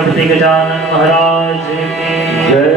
गणपति गजानन महाराज की जय।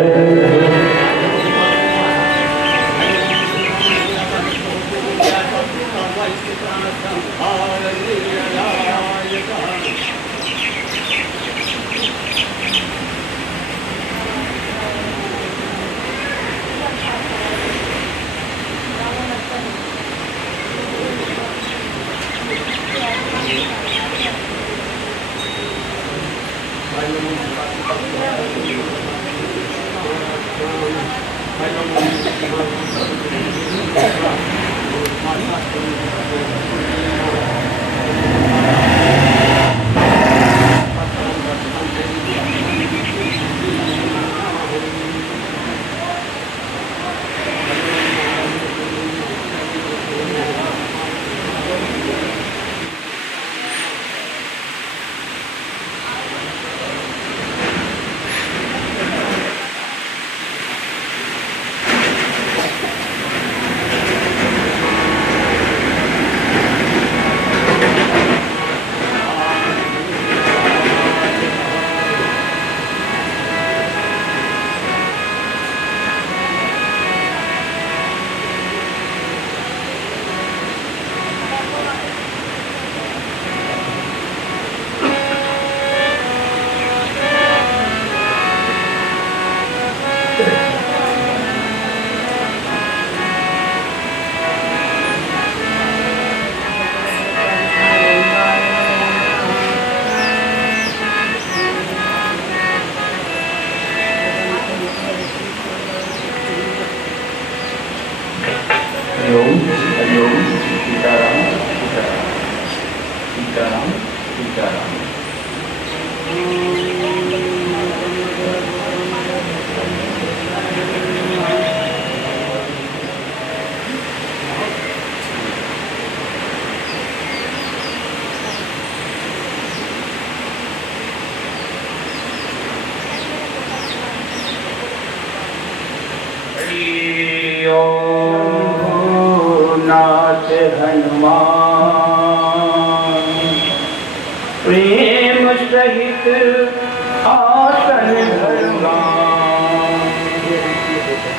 नाथ हनुमान प्रेम सहित आसन धरवान।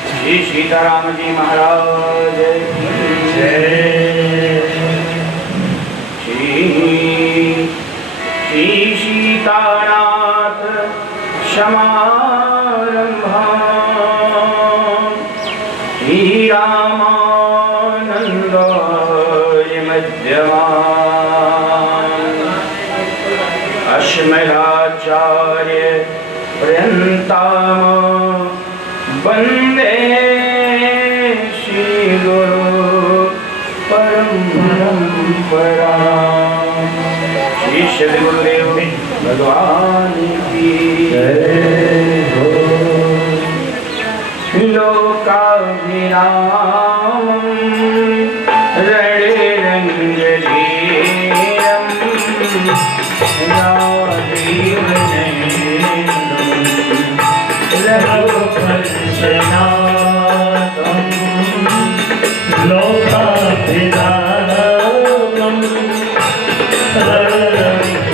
श्री सीताराम जी महाराज की जय। श्री सीतानाथ समारंभा श्री रामानंद मध्यमान अस्मदाचार्य पर्यन्ताम वंदे श्री गुरु परंपरा। श्री सद्गुरुदेव भगवान की जय हो। लोकाभिराम रणरंगधीरम रघुवंशनाथं लोकाभिरामं रणरंगधीरम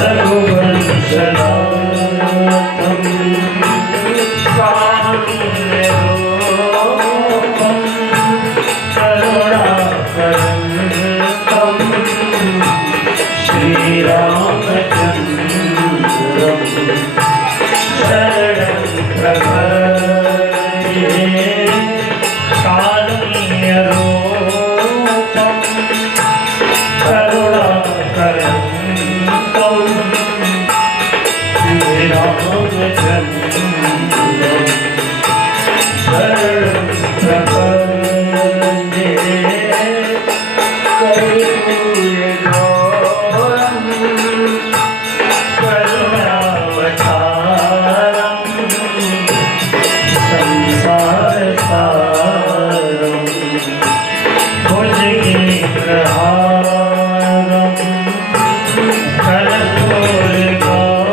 रघुवंशनाथं कारुण्यरूपं करुणाकरं श्रीरामचन्द्रं शरणं प्रपद्ये। कारुण्यरूपं करुणाकरं श्रीरामचन्द्रं शरणं प्रपद्ये। करुणावतारं संसारसारं भुजगेन्द्रहारं कर्पूरगौरं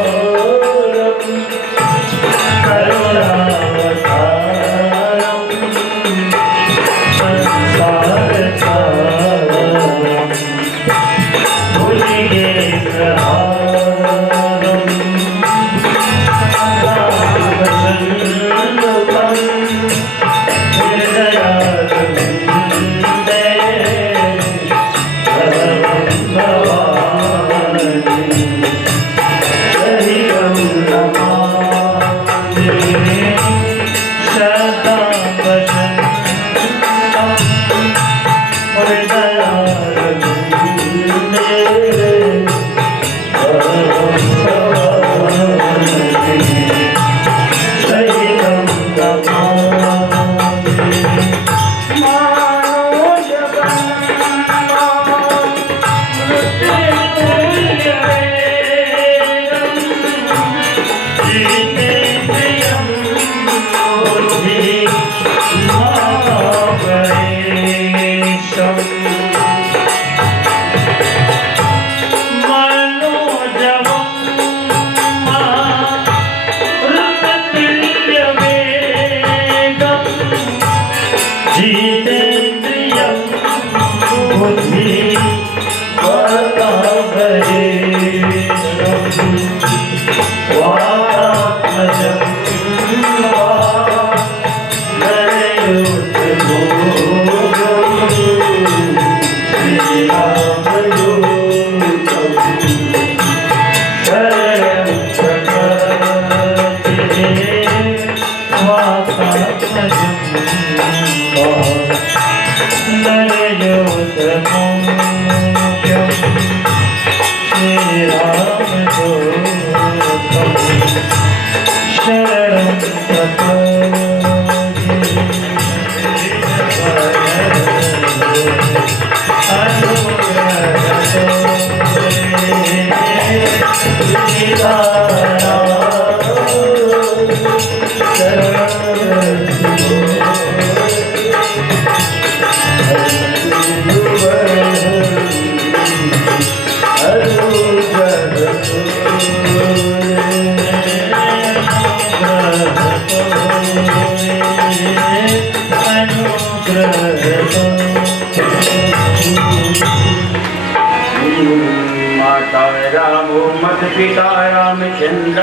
माता रामो मत पिता रामचंद्र,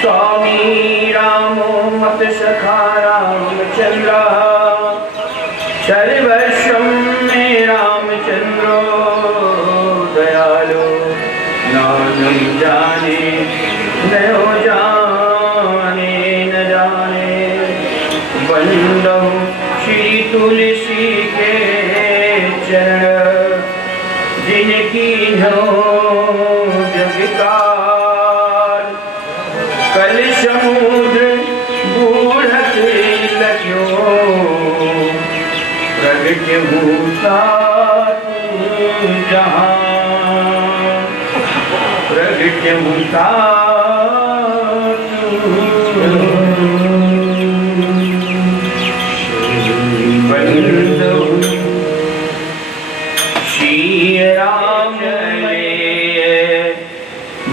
स्वामी रामो मत सखा रामचंद्र, सर्वस्वं मे रामचंद्रो दयालो, नाम जाने न जाने न जाने, बंदो श्री तुलसी के चरण, जिनकी हो जगकार, कल समुद्र बूढ़त लख्यो, प्रगट भूता जहाँ, प्रगट भूता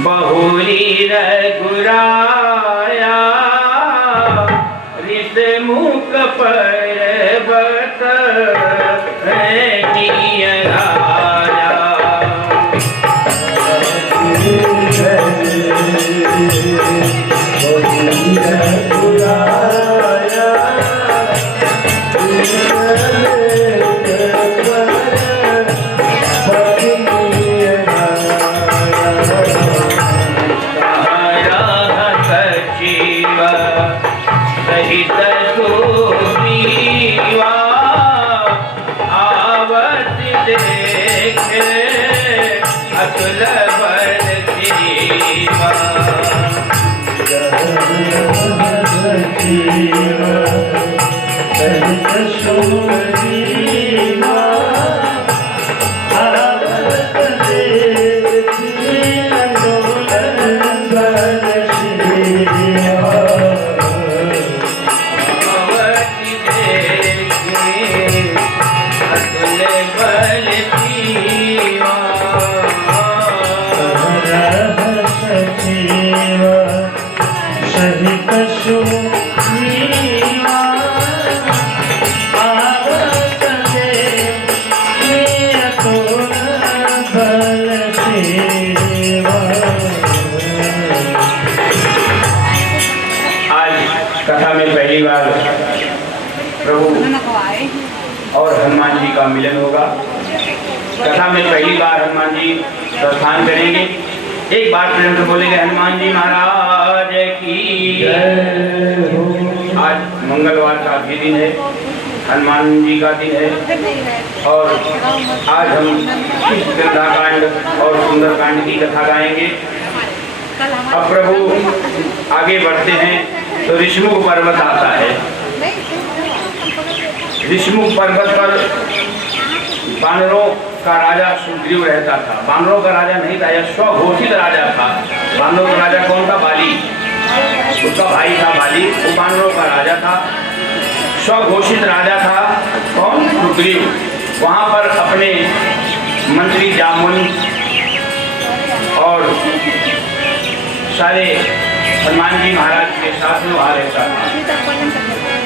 बहुरी रघुराया, रित मुख पर्वत राजा, सहित सुग्रीवा, आवत देखे अतुल बल जीवा, सहित सुग्रीवा, आवत देखे अतुल बल जीवा, सहित सुग्रीवा, आवत देखे अतुल बल जीवा। आज कथा में पहली बार प्रभु और हनुमान जी का मिलन होगा। कथा में पहली बार हनुमान जी प्रस्थान करेंगे। एक बार प्रेम से बोलेंगे हनुमान जी महाराज की जय हो। आज मंगलवार का भी दिन है, हनुमान जी का दिन है और आज हम गंधाकांड और सुंदरकांड की कथा गाएंगे। अब प्रभु आगे बढ़ते हैं तो ऋषमुख पर्वत आता है। ऋषमुख पर्वत पर बानरों का राजा सुग्रीव रहता था। बानरों का राजा नहीं था, यह स्वघोषित राजा था। बानरों का राजा कौन था? बाली, उसका भाई था बाली, वो बानरों का राजा था, स्वघोषित राजा था। कौन? सुग्रीव। वहाँ पर अपने मंत्री जामुन और सारे हनुमान जी महाराज के साथ में वहाँ रहता था।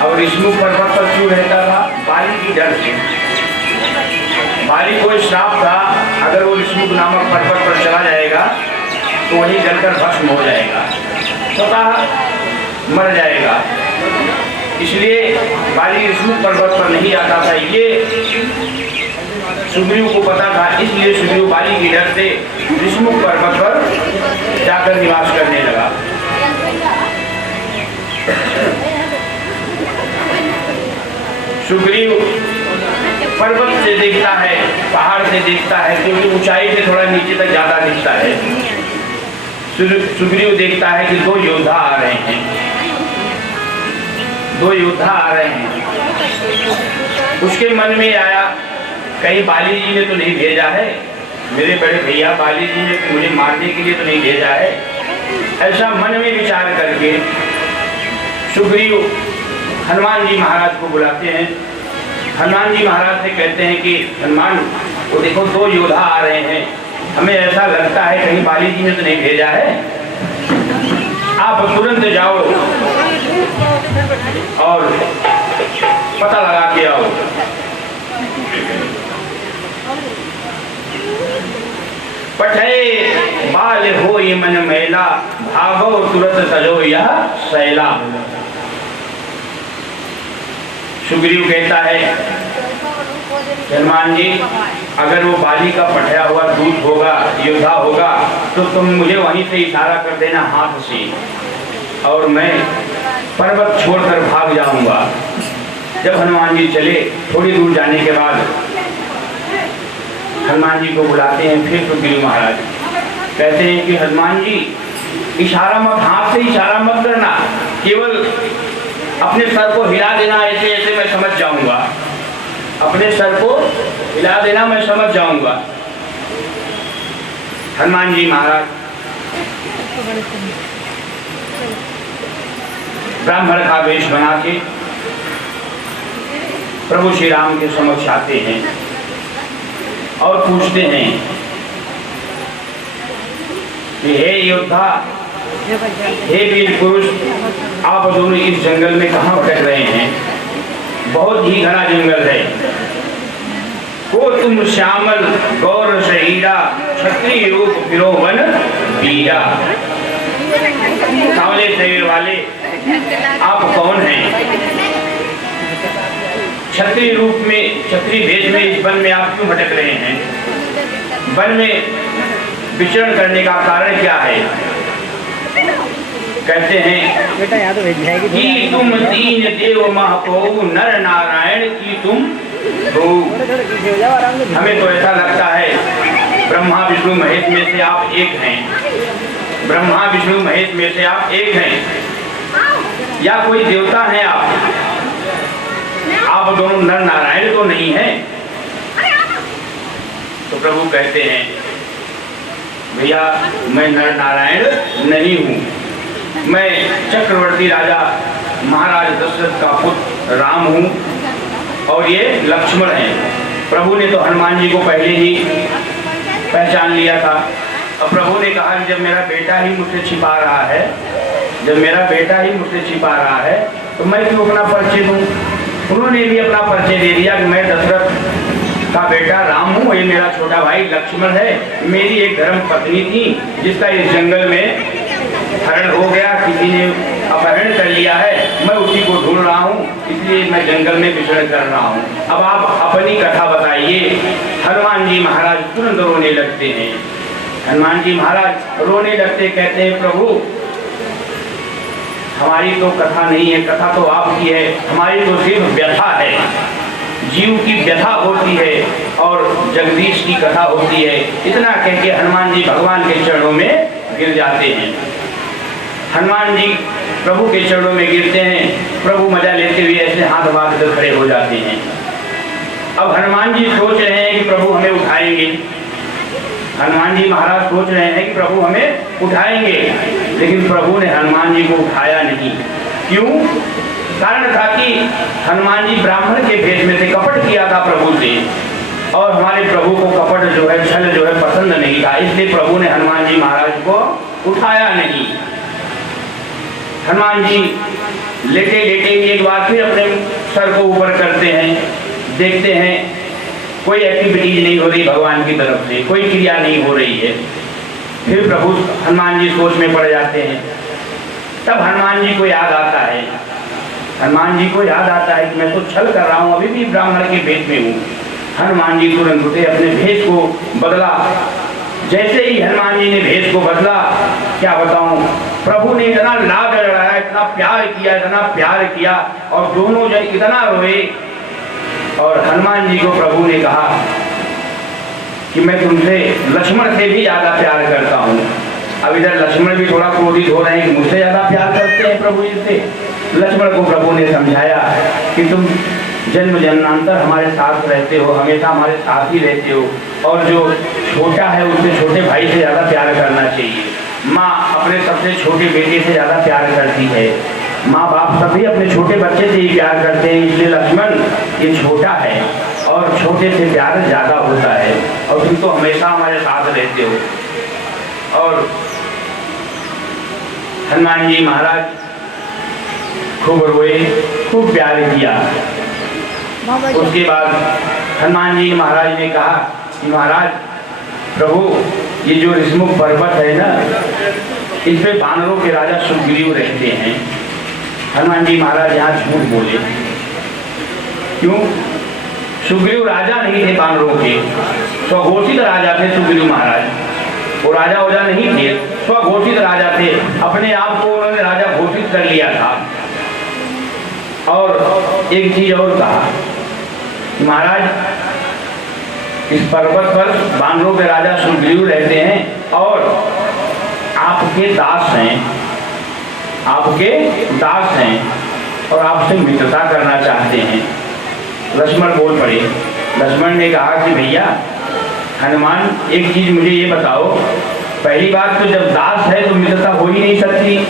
और ऋषमुख पर्वत पर क्यों रहता था? बाली की डर से। बाली को श्राप था, अगर वो ऋषमुख नामक पर्वत पर चला जाएगा तो वहीं जलकर भस्म हो जाएगा, स्वतः मर जाएगा। इसलिए बाली ऋषमुख पर्वत पर नहीं आता था। ये सुग्रीव को पता था, इसलिए सुग्रीव बाली की डर से ऋषमुख पर्वत पर जाकर निवास करने लगा। सुग्रीव पर्वत से देखता है, पहाड़ से देखता है, क्योंकि ऊंचाई से थोड़ा नीचे तक ज्यादा दिखता है। सुग्रीव देखता है कि दो योद्धा आ रहे हैं, दो योद्धा आ रहे हैं। उसके मन में आया कहीं बाली जी ने तो नहीं भेजा है, मेरे बड़े भैया बाली जी ने मुझे मारने के लिए तो नहीं भेजा है। ऐसा मन में विचार करके सुग्रीव हनुमान जी महाराज को बुलाते हैं। हनुमान जी महाराज से कहते हैं कि हनुमान, वो देखो दो योद्धा आ रहे हैं, हमें ऐसा लगता है कहीं बाली जी ने तो नहीं भेजा है, आप तुरंत जाओ और पता लगा के आओ। पठे बाल हो ये मन मैला, भागो तुरंत तलो यह सैला। सुग्रीव कहता है हनुमान जी, अगर वो बाली का पठया हुआ दूत होगा, योद्धा होगा, तो तुम मुझे वहीं से इशारा कर देना हाथ से, और मैं पर्वत छोड़कर भाग जाऊंगा। जब हनुमान जी चले, थोड़ी दूर जाने के बाद हनुमान जी को बुलाते हैं। फिर सुग्रीव महाराज कहते हैं कि हनुमान जी, इशारा मत, हाथ से इशारा मत करना, केवल अपने सर को हिला देना, ऐसे ऐसे मैं समझ जाऊंगा। अपने सर को हिला देना, मैं समझ जाऊंगा। हनुमान जी महाराज ब्राह्मण का वेश बना के प्रभु श्री राम के समक्ष आते हैं और पूछते हैं कि हे योद्धा, हे वीर पुरुष, आप दोनों इस जंगल में कहाँ भटक रहे हैं? बहुत ही घना जंगल है। को तुम श्यामल गौर शहीरा, क्षत्रिय रूप फिरोवन वीरा। सांवले शरीर वाले आप कौन हैं? क्षत्रिय रूप में, क्षत्रिय भेष में इस वन में आप क्यों भटक रहे हैं? वन में विचरण करने का कारण क्या है? कहते हैं बेटा याद कि तुम दीन देव महको, नर नारायण की तुम दो। हमें तो ऐसा लगता है ब्रह्मा विष्णु महेश में से आप एक हैं, ब्रह्मा विष्णु महेश में से आप एक हैं, या कोई देवता हैं आप दोनों नर नारायण तो नहीं हैं। तो प्रभु कहते हैं भैया, मैं नर नारायण नहीं हूँ, मैं चक्रवर्ती राजा महाराज दशरथ का पुत्र राम हूँ, और ये लक्ष्मण हैं। प्रभु ने तो हनुमान जी को पहले ही पहचान लिया था। अब प्रभु ने कहा कि जब मेरा बेटा ही मुझसे छिपा रहा है, जब मेरा बेटा ही मुझसे छिपा रहा है, तो मैं क्यों अपना परिचय दूँ? उन्होंने भी अपना परिचय दे दिया कि मैं दशरथ का बेटा राम हूँ, ये मेरा छोटा भाई लक्ष्मण है, मेरी एक धर्म पत्नी थी जिसका इस जंगल में हरण हो गया, किसी ने अपहरण कर लिया है, मैं उसी को ढूंढ रहा हूँ, इसलिए मैं जंगल में विचरण कर रहा हूँ। अब आप अपनी कथा बताइए। हनुमान जी महाराज तुरंत रोने लगते हैं। हनुमान जी महाराज रोने लगते, कहते हैं प्रभु, हमारी तो कथा नहीं है, कथा तो आपकी है, हमारी तो सिर्फ व्यथा है, जीव की व्यथा होती है और जगदीश की कथा होती है। इतना कह के हनुमान जी भगवान के चरणों में गिर जाते हैं। हनुमान जी प्रभु के चरणों में गिरते हैं। प्रभु मजा लेते हुए ऐसे हाथ बांध कर खड़े हो जाते हैं। अब हनुमान जी सोच रहे हैं कि प्रभु हमें उठाएंगे, हनुमान जी महाराज सोच रहे हैं कि प्रभु हमें उठाएंगे, लेकिन प्रभु ने हनुमान जी को उठाया नहीं। क्यों? कारण था कि हनुमान जी ब्राह्मण के भेष में से कपट किया था प्रभु से, और हमारे प्रभु को कपट जो है, छल जो है पसंद नहीं था, इसलिए प्रभु ने हनुमान जी महाराज को उठाया नहीं। हनुमान जी लेटे लेटे एक बार फिर अपने सर को ऊपर करते हैं, देखते हैं कोई एक्टिविटीज नहीं हो रही भगवान की तरफ से, कोई क्रिया नहीं हो रही है। फिर प्रभु हनुमान जी सोच में पड़ जाते हैं। तब हनुमान जी को याद आता है, हनुमान जी को याद आता है कि मैं तो छल कर रहा हूँ, अभी भी ब्राह्मण के भेष में हूँ। हनुमान जी तुरंत उठे, अपने भेष को बदला। जैसे ही हनुमान जी ने भेष को बदला, क्या बताऊं, प्रभु ने इतना लाड लड़ाया, इतना प्यार किया, इतना प्यार किया, और दोनों जन इतना रोए और हनुमान जी को प्रभु ने कहा कि मैं तुमसे लक्ष्मण से भी ज्यादा प्यार करता हूँ। अब इधर लक्ष्मण भी थोड़ा क्रोधित हो रहे हैं कि मुझसे ज्यादा प्यार करते हैं प्रभु जी से। लक्ष्मण को प्रभु ने समझाया कि तुम जन्म जन्मांतर हमारे साथ रहते हो, हमेशा हमारे साथ ही रहते हो, और जो छोटा है उससे छोटे भाई से ज़्यादा प्यार करना चाहिए। माँ अपने सबसे छोटे बेटे से ज़्यादा प्यार करती है, माँ बाप सभी अपने छोटे बच्चे से ही प्यार करते हैं, इसलिए लक्ष्मण ये छोटा है और छोटे से प्यार ज़्यादा होता है, और तुम तो हमेशा हमारे साथ रहते हो। और हनुमान जी महाराज खूब रोए, खूब प्यार किया। उसके बाद हनुमान जी महाराज ने कहा कि महाराज प्रभु ये जो ऋषमुख पर्वत है ना, इस पे वानरों के राजा सुग्रीव रहते हैं। हनुमान जी महाराज यहाँ झूठ बोले। क्यों? सुग्रीव राजा नहीं थे वानरों के, स्वघोषित राजा थे सुग्रीव महाराज। वो राजा वजा नहीं थे, स्वघोषित राजा थे, अपने आप को उन्होंने राजा घोषित कर लिया था। और एक चीज और कहा, महाराज इस पर्वत पर वानरों के राजा सुग्रीव रहते हैं और आपके दास हैं, आपके दास हैं और आपसे मित्रता करना चाहते हैं। लक्ष्मण बोल पड़े। लक्ष्मण ने कहा कि भैया हनुमान, एक चीज मुझे ये बताओ, पहली बात तो जब दास है तो मित्रता हो ही नहीं सकती,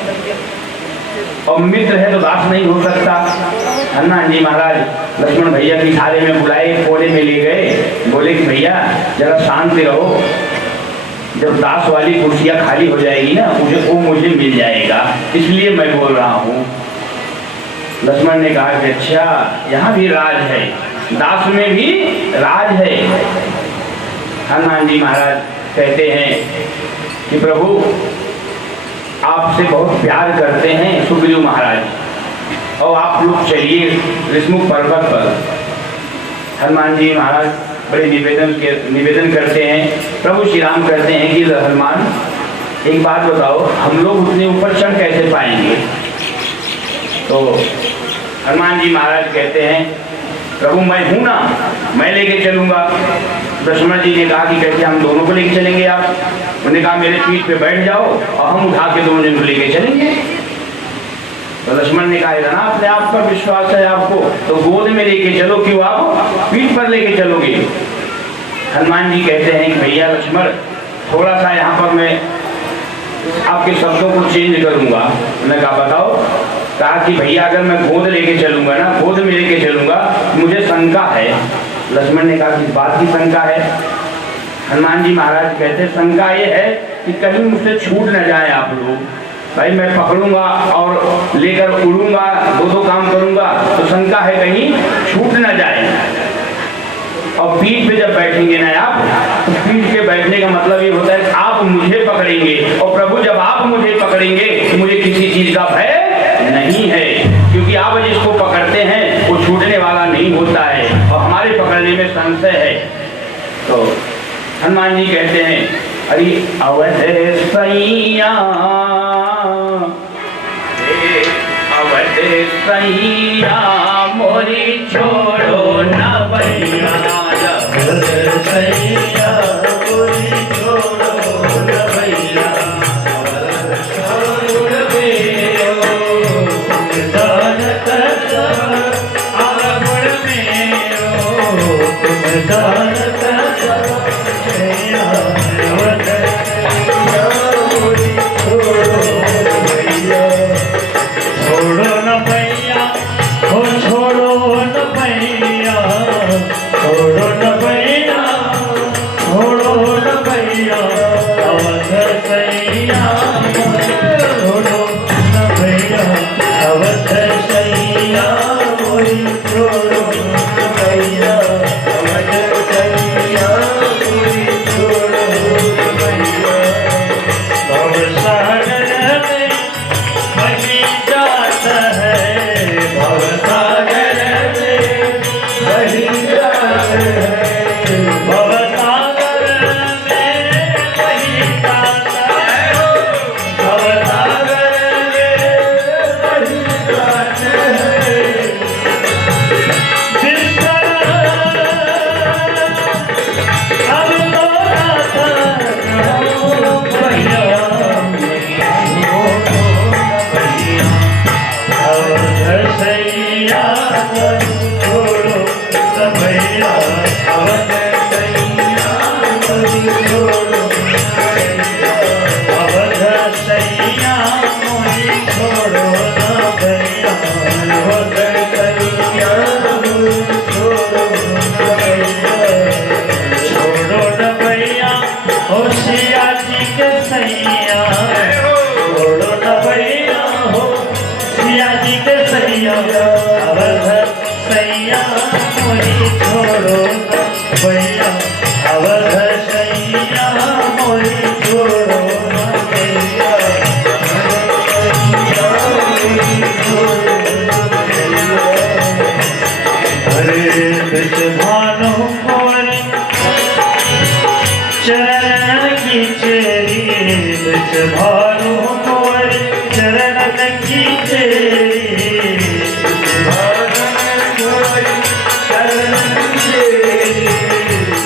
और मित्र है तो दास नहीं हो सकता। हनुमान जी महाराज लक्ष्मण भैया की थाली में बुलाए, कोने में ले गए, बोले कि भैया जरा शांत रहो, जब दास वाली कुर्सियां खाली हो जाएगी ना, मुझे मिल जाएगा, इसलिए मैं बोल रहा हूँ। लक्ष्मण ने कहा कि अच्छा यहाँ भी राज है, दास में भी राज है। हनुमान जी महाराज कहते हैं कि प्रभु आपसे बहुत प्यार करते हैं सुग्रीव महाराज, और आप लोग चलिए ऋषमुख पर्वत पर। हनुमान जी महाराज बड़े निवेदन करते हैं। प्रभु श्री राम कहते हैं कि हनुमान एक बात बताओ, हम लोग उतने ऊपर चढ़ कैसे पाएंगे? तो हनुमान जी महाराज कहते हैं प्रभु मैं हूं ना, मैं लेके चलूंगा। लक्ष्मण जी ने कहा कि कैसे हम दोनों को लेके चलेंगे आप? उन्होंने कहा मेरे पीठ पे बैठ जाओ और हम उठा के दोनों जन को लेके चलेंगे। तो लक्ष्मण ने कहा इतना अपने आप पर विश्वास है आपको, तो गोद में लेके चलो, क्यों आप पीठ पर लेके चलोगे? हनुमान जी कहते हैं कि भैया लक्ष्मण थोड़ा सा यहाँ पर मैं आपके शब्दों को चेंज करूंगा। मैंने कहा बताओ? कहा कि भैया अगर मैं गोद लेके चलूंगा ना, गोद में लेके चलूंगा, मुझे शंका है। लक्ष्मण ने कहा किस बात की शंका है? हनुमान जी महाराज कहते शंका ये है कि कहीं मुझसे छूट न जाए आप लोग। भाई मैं पकड़ूंगा और लेकर उड़ूंगा, दो काम करूंगा, तो शंका है कहीं छूट न जाए। और पीठ पे जब बैठेंगे ना आप, तो पीठ पे बैठने का मतलब ये होता है आप मुझे पकड़ेंगे, और प्रभु जब आप मुझे पकड़ेंगे तो मुझे किसी चीज का भय नहीं है, क्योंकि आप जिसको पकड़ते हैं वो छूटने वाला नहीं होता है, और हमारे पकड़ने में संशय है। तो हनुमान जी कहते हैं अरे अवध सैया, अवध सैया मोरी छोड़ो न भैया, अवध सैया मोरी छोड़ो न भैया, छोड़ो न भैया, अवध मोरी छोड़ो ना भैया हो कैसैया मोरी छोड़ो ना भैया छोड़ो ना भैया हो सिया जी के सैया छोड़ो ना भैया हो सिया जी के सैया अवध सैया मोरी छोड़ो ना भैया अवध सैया मोरी छोड़ो ना भैया हरे बिच भानु मोर चरण की चेरी बिच भानु मोर चरण की चेरी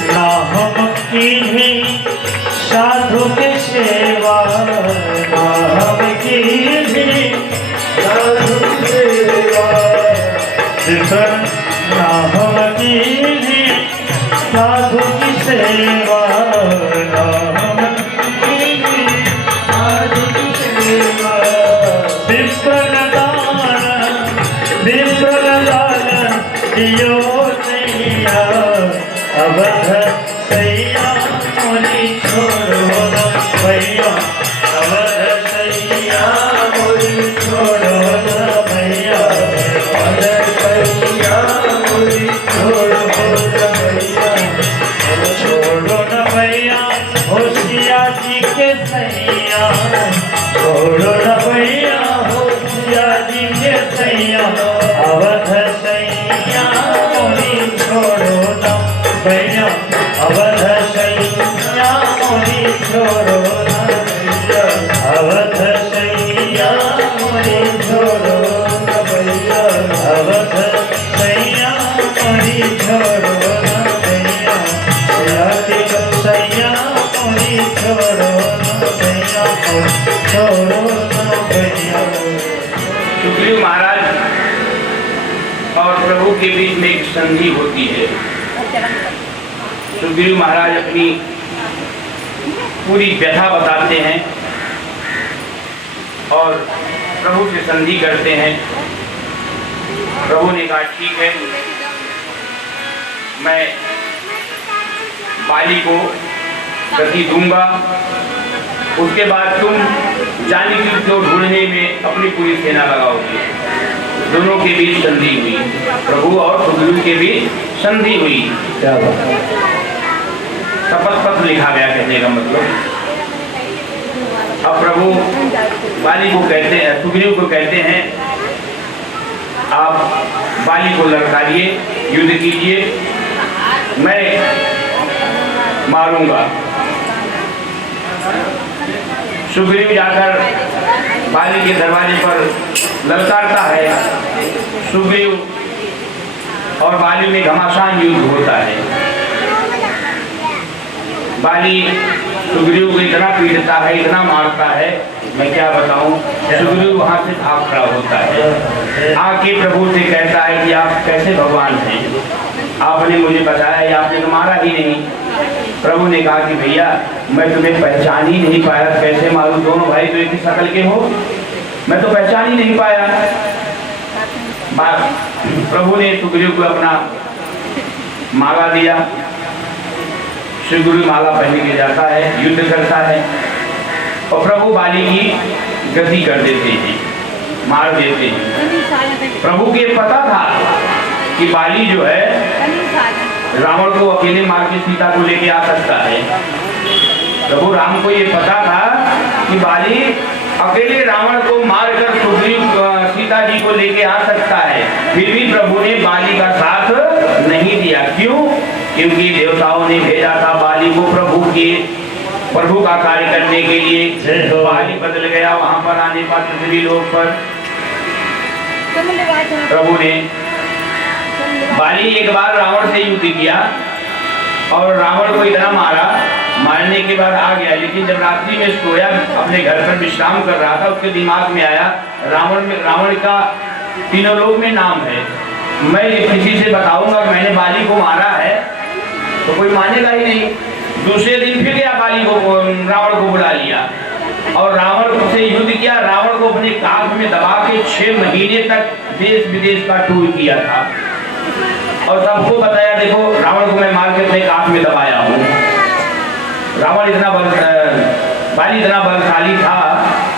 ना हम की साधु के सेवा ना हम की साधु सेवा ना हम की साधु की सेवा ना हम की साधु की सेवा विप्र दान दियो नैया अवध सैया मोरी छोड़ो ना भैया अवध सैया मोरी छोड़ो ना भैया अवध सैया मोरी छोड़ो ना भैया छोड़ो ना भैया हो सिया जी के सैया छोड़ो ना भैया हो सिया जी के सैया अवध सैया मोरी छोड़ो ना भैया अवध सैया मोरी छोड़ो ना भैया अवध सैया मोरी छोड़ो ना भैया अवध सैया मोरी छोड़ो ना भैया सिया जी के सैया मोरी छोड़ो ना भैया छोड़ो ना भैया। सुग्रीव महाराज और प्रभु के बीच में एक संधि होती है। सुग्रीव महाराज अपनी पूरी व्यथा बताते हैं और प्रभु से संधि करते हैं। प्रभु ने कहा ठीक है, मैं बाली को गति दूंगा, उसके बाद तुम जानी को ढूंढने में अपनी पूरी सेना लगाओगे। दोनों के बीच संधि हुई, प्रभु और सुग्रीव के बीच संधि हुई। शपथ पत्र लिखा गया, कहने का मतलब। अब प्रभु बाली को कहते हैं, सुग्रीव को कहते हैं, आप बाली को लड़काइए, युद्ध कीजिए, मैं मारूंगा। सुग्रीव जाकर बाली के दरवाजे पर ललकारता है। सुग्रीव और बाली में घमासान युद्ध होता है। बाली सुग्रीव को इतना पीटता है, इतना मारता है, मैं क्या बताऊं। सुग्रीव वहां से भाग खड़ा होता है, आके प्रभु से कहता है कि आप कैसे भगवान हैं, आपने मुझे बताया, आपने तो मारा ही नहीं। प्रभु ने कहा कि भैया मैं तुम्हें पहचान ही नहीं पाया, कैसे मारूं, दोनों भाई तो एक ही शकल के हो, मैं तो पहचान ही नहीं पाया। प्रभु ने सुग्रीव को अपना माला दिया। सुग्रीव माला पहन के जाता है, युद्ध करता है और प्रभु बाली की गति कर देते हैं, मार देते हैं। प्रभु के पता था कि बाली जो है रावण को अकेले मार के सीता को लेके आ सकता है। प्रभु राम को ये पता था कि बाली अकेले रावण को मारकर सुग्रीव सीता जी को लेके आ सकता है, फिर भी प्रभु ने बाली का साथ नहीं दिया। क्यों? क्योंकि देवताओं ने भेजा था बाली को प्रभु का कार्य करने के लिए। बाली बदल गया वहां पर आने पर पृथ्वी लोक पर। प्रभु ने बाली एक बार रावण से युद्ध किया और रावण को इतना मारा, मारने के बाद आ गया, लेकिन जब रात्रि में सोया, अपने घर पर विश्राम कर रहा था, उसके दिमाग में आया रावण का तीनों लोक में नाम है, मैं किसी से बताऊंगा कि मैंने बाली को मारा है तो कोई मानेगा ही नहीं। दूसरे दिन फिर गया, बाली को रावण को बुला लिया और रावण से युद्ध किया, रावण अपने काख में दबा के 6 महीने तक देश विदेश का टूर किया था और सबको बताया, देखो रावण को मैं मार के अपने काख में दबाया हूँ। बाली इतना बलशाली था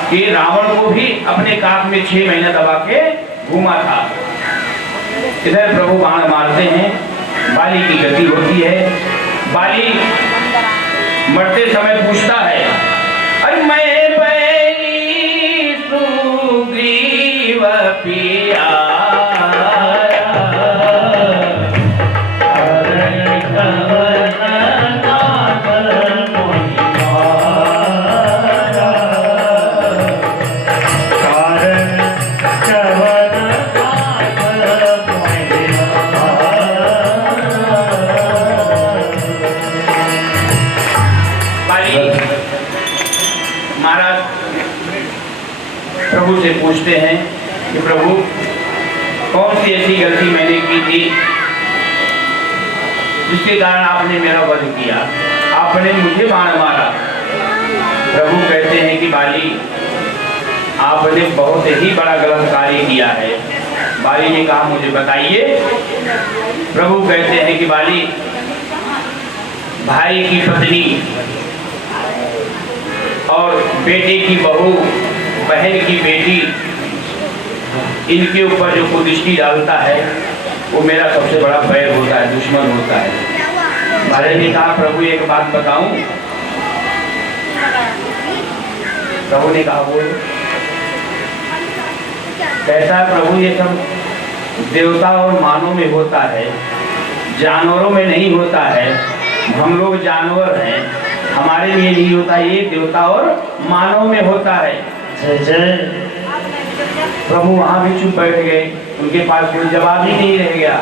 कि रावण को भी अपने काख में 6 महीने दबा के घूमा था। इधर प्रभु बाण मारते हैं, बाली की गति होती है। बाली मरते समय पूछता है, अरे मैं बैरी सुग्रीव पिया प्रभु से पूछते हैं कि प्रभु कौन सी ऐसी गलती मैंने की थी जिसके कारण आपने मेरा वध किया, आपने मुझे बाण मारा। प्रभु कहते हैं कि बाली आपने बहुत ही बड़ा गलत कार्य किया है। बाली ने कहा मुझे बताइए। प्रभु कहते हैं कि बाली भाई की पत्नी और बेटे की बहू, बहन की बेटी, इनके ऊपर जो कुदृष्टि डालता है वो मेरा सबसे बड़ा बैर होता है, दुश्मन होता है। महाराज ने कहा प्रभु एक बात बताऊं? प्रभु ने कहा बोलो। कहता है प्रभु ये सब देवता और मानव में होता है, जानवरों में नहीं होता है। हम लोग जानवर हैं, हमारे लिए नहीं होता, ये देवता और मानव में होता है। जय जय। प्रभु वहां भी चुप बैठ गए, उनके पास कोई जवाब ही नहीं रह गया।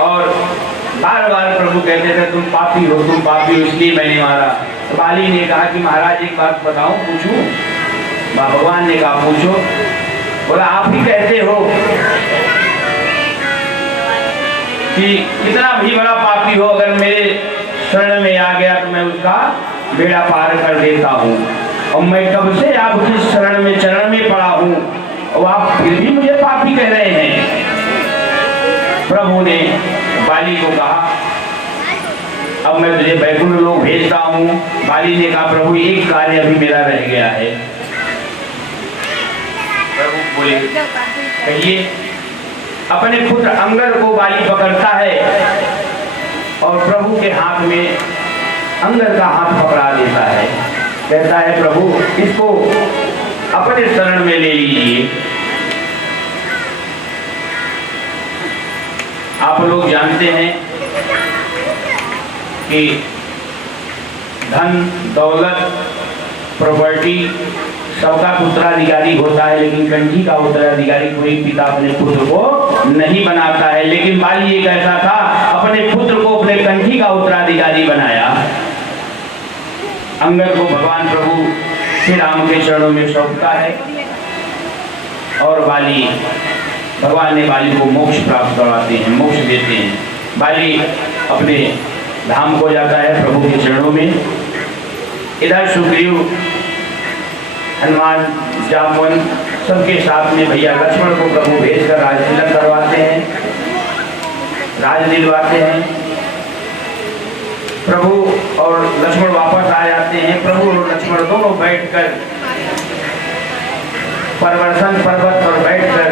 और बार बार प्रभु कहते थे तुम पापी हो, तुम पापी हो, इसलिए मैंने मारा। तो बाली ने कहा कि महाराज एक बात बताऊं, पूछूं? भगवान ने कहा पूछो। बोला आप ही कहते हो कि कितना भी बड़ा पापी हो अगर मेरे शरण में आ गया तो मैं उसका बेड़ा पार कर देता हूँ, और मैं कब से आपकी शरण में चरण में पड़ा हूँ और आप फिर भी मुझे पापी कह रहे हैं। प्रभु ने बाली को कहा अब मैं तुझे बैकुंठ लोक भेजता हूँ। बाली ने कहा प्रभु एक कार्य अभी मेरा रह गया है। प्रभु बोले कहिए। अपने पुत्र अंगद को बाली पकड़ता है और प्रभु के हाथ में अंगद का हाथ पकड़ा देता है। कहता है प्रभु इसको अपने शरण में ले लीजिए। आप लोग जानते हैं कि धन दौलत प्रॉपर्टी सबका उत्तराधिकारी होता है, लेकिन कंठी का उत्तराधिकारी कोई पिता अपने पुत्र को नहीं बनाता है। लेकिन बाली एक ऐसा था, अपने पुत्र को अपने कंठी का उत्तराधिकारी बनाया। अंगद को भगवान प्रभु श्री राम के चरणों में सौंपता है और बाली, भगवान ने बाली को मोक्ष प्राप्त करवाते हैं, मोक्ष देते हैं। बाली अपने धाम को जाता है प्रभु के चरणों में। इधर सुग्रीव, हनुमान, जामवन सबके साथ में भैया लक्ष्मण को प्रभु भेजकर राजलीला करवाते हैं, राज दिलवाते हैं। प्रभु और लक्ष्मण वापस आ जाते हैं। प्रभु और लक्ष्मण दोनों बैठकर परवर्षण पर्वत पर बैठकर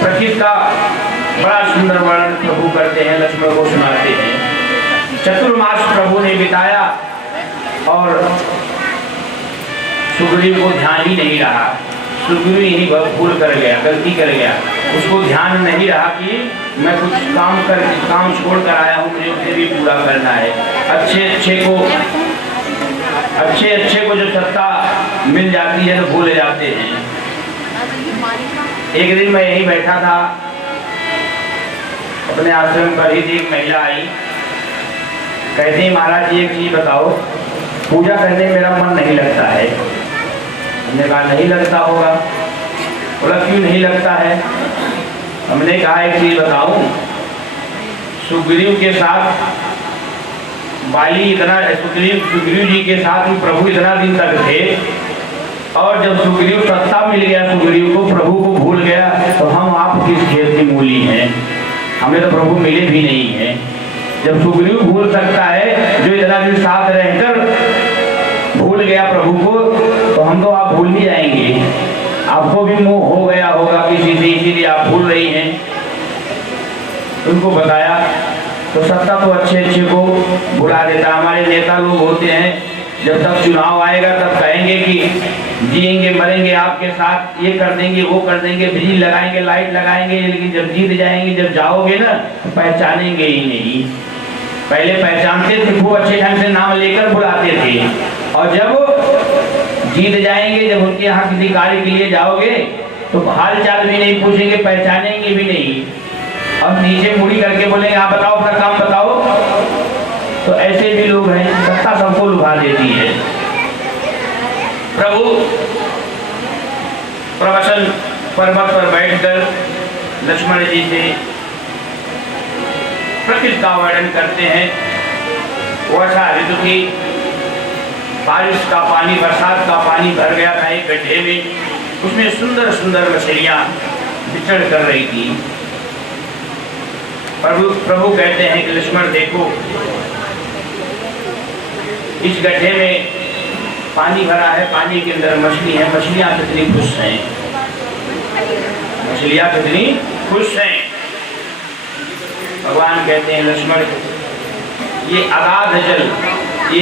प्रकृति का बड़ा सुंदर वर्णन प्रभु करते हैं, लक्ष्मण को सुनाते हैं। चतुर्मास प्रभु ने बिताया और सुग्रीव को ध्यान ही नहीं रहा। सुग्रीव यही भूल कर गया, गलती कर गया। उसको ध्यान नहीं रहा कि मैं कुछ काम छोड़ कर आया हूँ, मुझे उसे भी पूरा करना है। अच्छे को जो सत्ता मिल जाती है तो भूल जाते हैं। एक दिन मैं यहीं बैठा था, अपने आश्रम पर ही एक महिला आई, कहती है महाराज जी एक चीज बताओ, पूजा करने में मेरा मन नहीं लगता है। हमने कहा नहीं लगता होगा। बोला क्यों नहीं लगता है? हमने कहा एक चीज बताऊं, सुग्रीव के साथ बाली इतना सुग्रीव जी के साथ में प्रभु इतना दिन तक थे, और जब सुग्रीव सत्ता मिल गया, सुग्रीव को प्रभु को भूल गया, तो हम आप किस खेत की मूली हैं, हमें तो प्रभु मिले भी नहीं है। जब सुग्रीव भूल सकता है, जो इतना दिन साथ रहकर भूल गया प्रभु को, तो हम तो आप भूल भी जाएंगे। आपको भी मोह हो गया होगा किसी से, इसीलिए आप भूल रही हैं। उनको बताया तो सत्ता तो अच्छे अच्छे को बुला देता। हमारे नेता लोग होते हैं, जब तक चुनाव आएगा तब कहेंगे कि जिएंगे मरेंगे आपके साथ, ये कर देंगे वो कर देंगे, बिजली लगाएंगे लाइट लगाएंगे, लेकिन जब जीत जाएंगे, जब जाओगे ना, तो पहचानेंगे ही नहीं। पहले पहचानते थे, खूब अच्छे ढंग से नाम लेकर बुलाते थे, और जब जीत जाएंगे, जब उनके यहाँ किसी कार्य के लिए जाओगे तो हाल चाल भी नहीं पूछेंगे, पहचानेंगे भी नहीं, और नीचे मुड़ी करके बोलेंगे आप बताओ अपना काम बताओ। तो ऐसे भी लोग हैं, सत्ता सबको लुभा देती है। प्रभु प्रवचन पर्वत पर बैठकर लक्ष्मण जी से प्रकृति का वर्णन करते हैं। वर्षा ऋतु थी, बारिश का पानी, बरसात का पानी भर गया था एक गड्ढे में, उसमें सुंदर सुंदर मछलियां विचरण कर रही थी। प्रभु कहते हैं कि लक्ष्मण देखो, इस गड्ढे में पानी भरा है, पानी के अंदर मछली है, मछलियां कितनी खुश हैं, मछलियां कितनी खुश हैं। भगवान कहते हैं लक्ष्मण, ये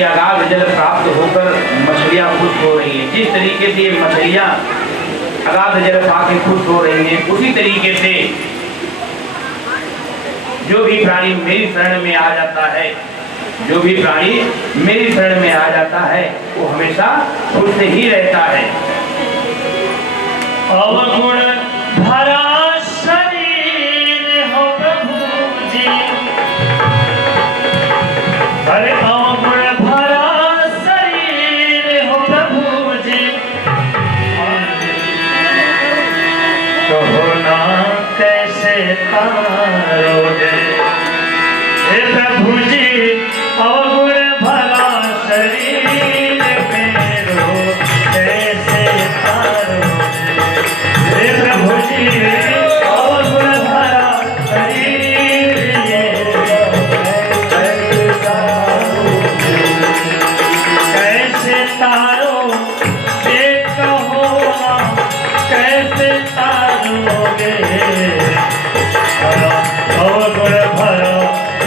अगाध जल प्राप्त होकर मछलियां खुश हो रही हैं। जिस तरीके से ये मछलियां अगाध जल पाके खुश हो रही हैं, उसी तरीके से जो भी प्राणी मेरी शरण में आ जाता है, जो भी प्राणी मेरी शरण में आ जाता है, वो हमेशा खुश ही रहता है। अवगुण भरा शरीर हो प्रभु जी, अरे अवगुण भरा शरीर हो प्रभु जी, कहो ना कैसे तारोगे हे प्रभु जी, अवगुण भरा शरीर मेरो कैसे तारोगे हे प्रभु जी, अवगुण भरा शरीर कैसे तारोगे, कहो ना कैसे तारोगे, अवगुण भरा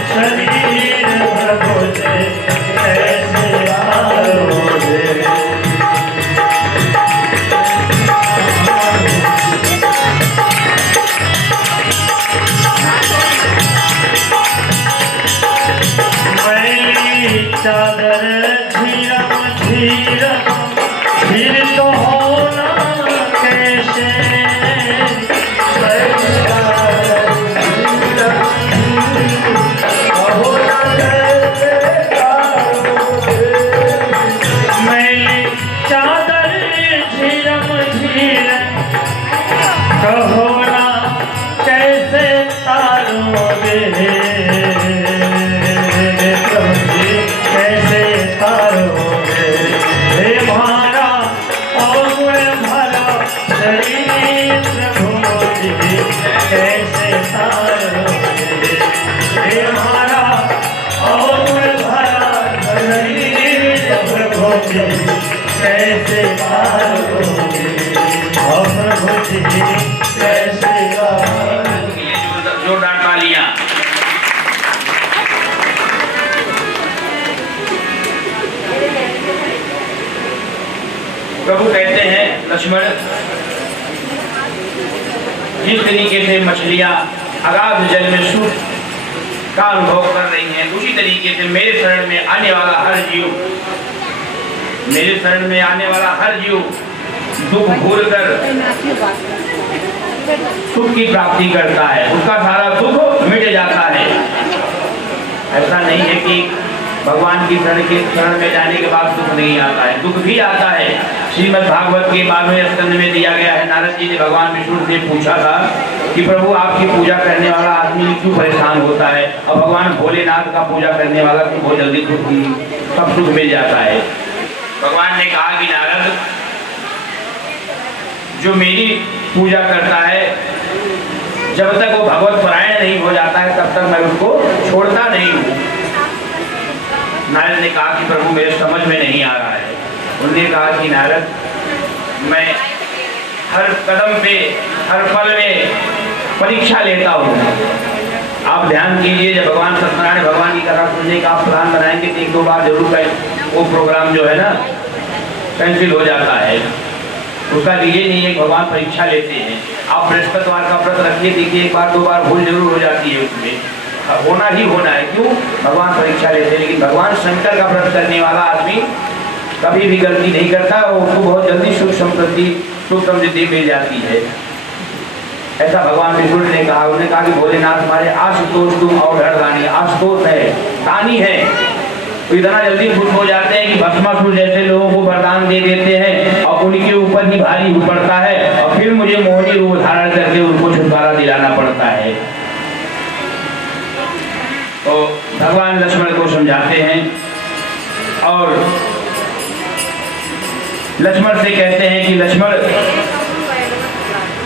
शरीर प्रभु जी कैसे तारोगे। मैली चादर झीरम झीरम झीर तो होना कैसे, मैली चादर झीरम झीरम कहो ना कैसे तारोगे, प्रभु जी कैसे तारोगे, हे मारा अवगुण भरा शरीर प्रभु जी कैसे तारोगे, हे मारा अवगुण भरा शरीर प्रभु जी कैसे तारोगे, प्रभु जी कैसे तारोगे। जोरदार तालियां। प्रभु कहते हैं लक्ष्मण, जिस तरीके से मछलियां अगाध जल में सुख का अनुभव कर रही हैं, उसी तरीके से मेरे शरण में आने वाला हर जीव, मेरे शरण में आने वाला हर जीव दुख भूलकर सुख की प्राप्ति करता है, उसका सारा दुख मिट जाता है। ऐसा नहीं है कि भगवान की शरण में जाने के बाद दुख नहीं आता है, दुख भी आता है। श्रीमद् भागवत के 12वें स्कंद में दिया गया है, नारद जी ने भगवान विष्णु से पूछा था कि प्रभु आपकी पूजा करने वाला आदमी क्यों परेशान होता है और भगवान भोलेनाथ का पूजा करने वाला क्यों बहुत जल्दी सब सुख मिल जाता है। भगवान ने कहा कि नारद, जो मेरी पूजा करता है जब तक वो भगवत परायण नहीं हो जाता है तब तक मैं उसको छोड़ता नहीं हूँ। नारद ने कहा कि प्रभु मेरे समझ में नहीं आ रहा है। उन्होंने कहा कि नारद, मैं हर कदम पे हर पल में परीक्षा लेता हूँ। आप ध्यान कीजिए, जब भगवान सत्यनारायण भगवान की कथा सुनने का आप प्लान बनाएंगे तो 1-2 बार जरूर वो प्रोग्राम जो है ना कैंसिल हो जाता है। उसका रीजन नहीं है, भगवान परीक्षा लेते हैं। आप बृहस्पतिवार का व्रत रखिए, देखिए 1-2 बार भूल जरूर हो जाती है, उसमें होना ही होना है। क्यों? भगवान परीक्षा लेते हैं। लेकिन भगवान शंकर का व्रत करने वाला आदमी कभी भी गलती नहीं करता और उसको बहुत जल्दी सुख संपत्ति सुख समृद्धि मिल जाती है। ऐसा भगवान विष्णु ने कहा। उन्होंने कहा कि भोलेनाथ हमारे आशुतोष तुम और हरदानी, आशुतोष है, दानी है, तो इतना जल्दी खुश हो जाते हैं कि भस्मासुर जैसे लोगों को वरदान दे देते हैं और उनके ऊपर ही भारी पड़ता है और फिर मुझे मोहिनी रूप धारण करके उनको छुटकारा दिलाना पड़ता है। तो भगवान लक्ष्मण को समझाते हैं और लक्ष्मण से कहते हैं कि लक्ष्मण,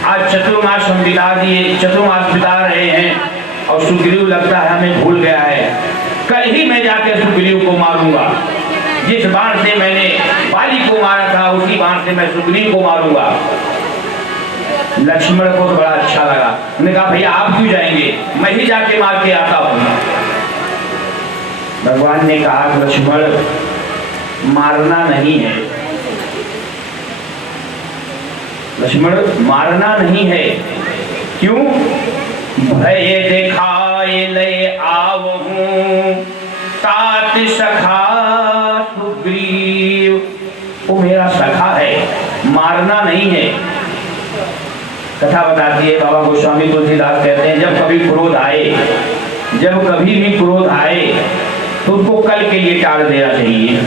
आज चतुर्मास हम बिता दिए, चतुर्मास बिता रहे हैं और सुग्रीव लगता है हमें भूल गया है। कल ही मैं जाके सुग्रीव को मारूंगा। जिस बाण से मैंने बाली को मारा था उसी बाण से मैं सुग्रीव को मारूंगा। लक्ष्मण को तो बड़ा अच्छा लगा। उन्होंने कहा भैया आप क्यों जाएंगे, मैं ही जाके मार के आता हूं। भगवान ने कहा लक्ष्मण, मारना नहीं है लक्ष्मण, मारना नहीं है। क्यों? भय दिखाए ले आवहूं तात सखा सुग्रीव। वो मेरा सखा है, मारना नहीं है। कथा बताती है बाबा गोस्वामी तुलसीदास कहते हैं, जब कभी क्रोध आए, जब कभी भी क्रोध आए तो उसको कल के लिए टाल देना चाहिए,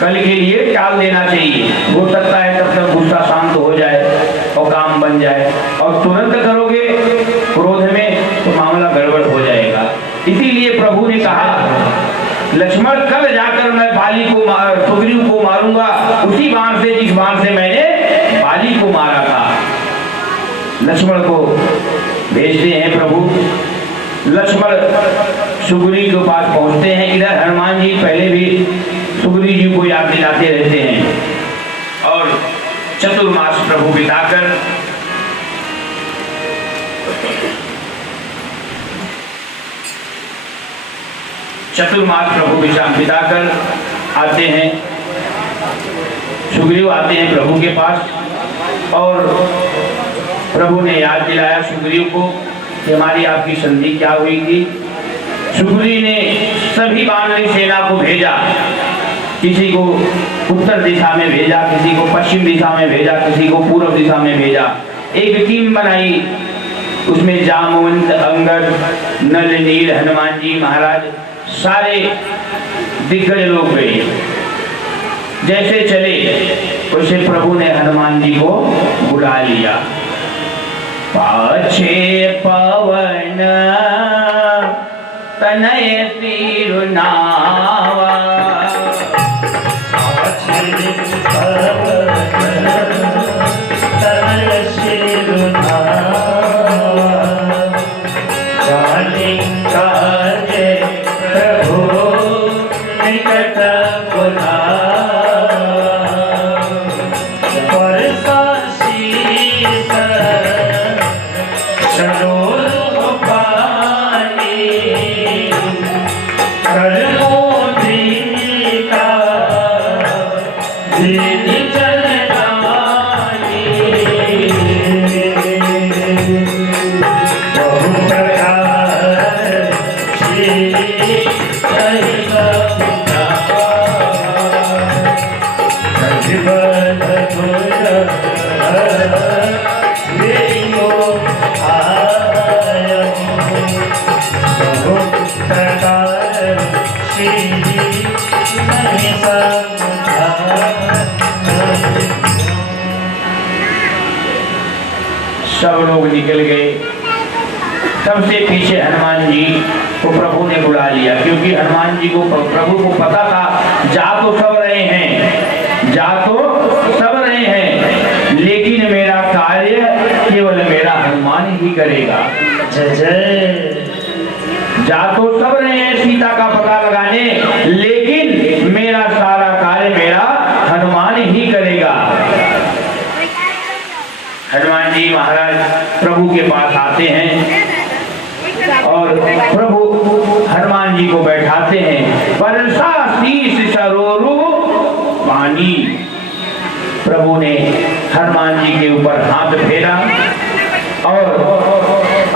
कल के लिए टाल देना चाहिए। हो सकता है तब तक गुस्सा शांत हो जाए और काम बन जाए, और तुरंत करोगे क्रोध में तो मामला गड़बड़ हो जाएगा। इसीलिए प्रभु ने कहा लक्ष्मण, कल जाकर मैं बाली को सुग्रीव को मारूंगा उसी बाण से जिस बाण से मैंने बाली को मारा था। लक्ष्मण को भेजते हैं प्रभु। लक्ष्मण सुग्रीव के पास पहुंचते हैं। इधर हनुमान जी पहले भी सुग्रीव जी को याद दिलाते रहते हैं और चतुर्मास प्रभु बिताकर बिताकर आते हैं। सुग्रीव आते हैं प्रभु के पास और प्रभु ने याद दिलाया सुग्रीव को कि हमारी आपकी संधि क्या हुई थी। सुग्रीव ने सभी वानरी सेना को भेजा, किसी को उत्तर दिशा में भेजा, किसी को पश्चिम दिशा में भेजा, किसी को पूर्व दिशा में भेजा। एक टीम बनाई, उसमें जामवंत, अंगद, नल, नील, हनुमान जी महाराज सारे दिग्गज लोग गए। जैसे चले वैसे प्रभु ने हनुमान जी को बुला लिया। पाछे पवन तनय तिरुनावा, पाछे पवन तनय तिरुनावा, जाने काजे प्रभु निकट बुलावा। सब लोग निकल गए। सबसे पीछे हनुमान जी को प्रभु ने बुला लिया, क्योंकि हनुमान जी को प्रभु को पता था जा तो सब रहे हैं, जा तो सब रहे हैं, लेकिन मेरा कार्य केवल मेरा हनुमान ही करेगा। जय जय। जा तो सब रहे हैं सीता का पता लगाने, लेकिन मेरा सारा कार्य मेरा हनुमान ही करेगा। हनुमान जी महाराज प्रभु के पास आते हैं और प्रभु हनुमान जी को बैठाते हैं। वर्षा शीश सरोरु पानी। प्रभु ने हनुमान जी के ऊपर हाथ फेरा और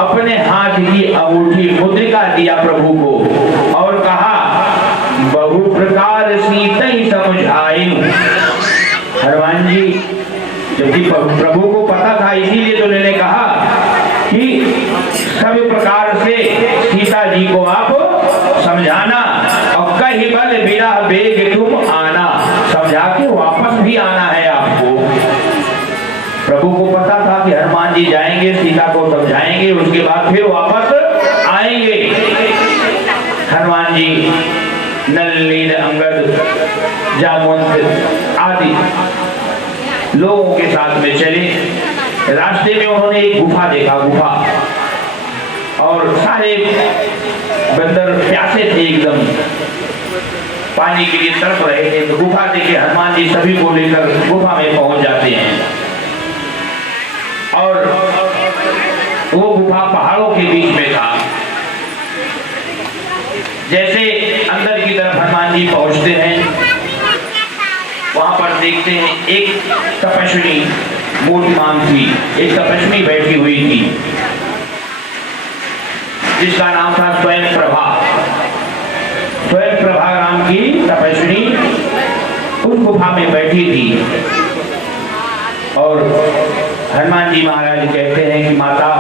अपने हाथ की अंगूठी मुद्रिका दिया प्रभु को और कहा बहु प्रकार सीता ही समझाई। हनुमान जी जबकि प्रभु को पता था, इसीलिए तो उन्होंने कहा कि सभी प्रकार से सीता जी को आप समझाना और कहीं बल बिना बेग तुम आना, समझा के वापस भी आना है आपको। प्रभु को पता था कि हनुमान जी जाएंगे, सीता को समझाएंगे, उसके बाद फिर वापस आएंगे। हनुमान जी नल नील अंगद जामवंत आदि लोगों के साथ में चले। रास्ते में उन्होंने एक गुफा देखा, गुफा, और सारे बंदर प्यासे थे, एकदम पानी के लिए तड़प रहे थे। तो गुफा देखे हनुमान जी सभी को लेकर गुफा में पहुंच जाते हैं और वो गुफा पहाड़ों के बीच में था। जैसे अंदर की तरफ हनुमान जी पहुंचते हैं, वहां पर देखते हैं एक तपस्विनी मूर्तिमान थी, एक तपस्वी बैठी हुई थी जिसका नाम था स्वयं प्रभा। स्वयं प्रभा नाम की तपस्विनी उस गुफा में बैठी थी और हनुमान जी महाराज कहते हैं कि माता,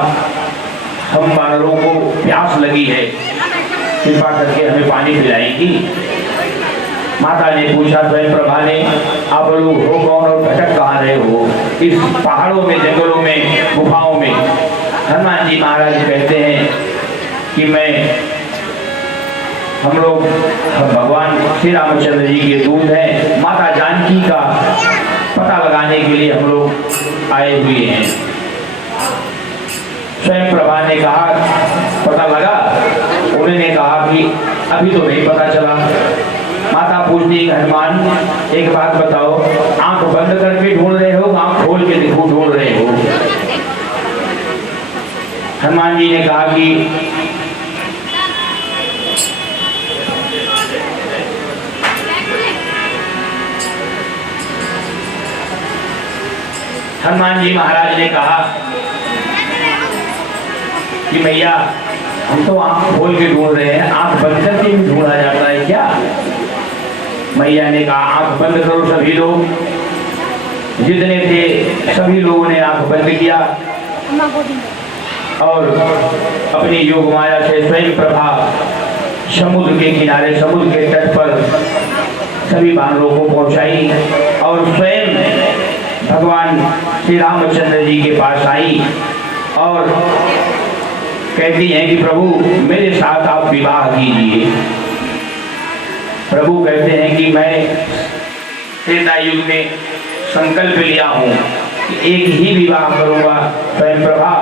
हम वानरों को प्यास लगी है, कृपा करके हमें पानी पिलाएंगी। माता ने पूछा स्वयं प्रभा ने, आप लोग हो कौन और भटक कहाँ रहे हो इस पहाड़ों में, जंगलों में, गुफाओं में? हनुमान जी महाराज कहते हैं कि हम लोग भगवान श्री रामचंद्र जी के दूत हैं, माता जानकी का पता लगाने के लिए हम लोग आए हुए हैं। स्वयं प्रभा ने कहा पता लगा? उन्होंने कहा कि अभी तो नहीं पता चला। माता पूछती हनुमान एक बात बताओ, आंख बंद करके ढूंढ रहे हो, आंख खोल के ढूंढ रहे हो? हनुमान जी ने कहा कि हनुमान जी महाराज ने कहा कि मैया हम तो आंख खोल के ढूंढ रहे हैं, आंख बंद करके भी ढूंढा जाता है क्या? मैया ने कहा आंख बंद करो सभी लोग। जितने थे सभी लोगों ने आंख बंद किया और अपनी योग माया से स्वयं प्रभा समुद्र के किनारे, समुद्र के तट पर सभी वानरों को पहुंचाई और स्वयं भगवान श्री रामचंद्र जी के पास आई और कहती हैं कि प्रभु मेरे साथ आप विवाह कीजिए। प्रभु कहते हैं कि मैं त्रेता युग में संकल्प लिया हूँ कि एक ही विवाह करूंगा। स्वयं प्रभा,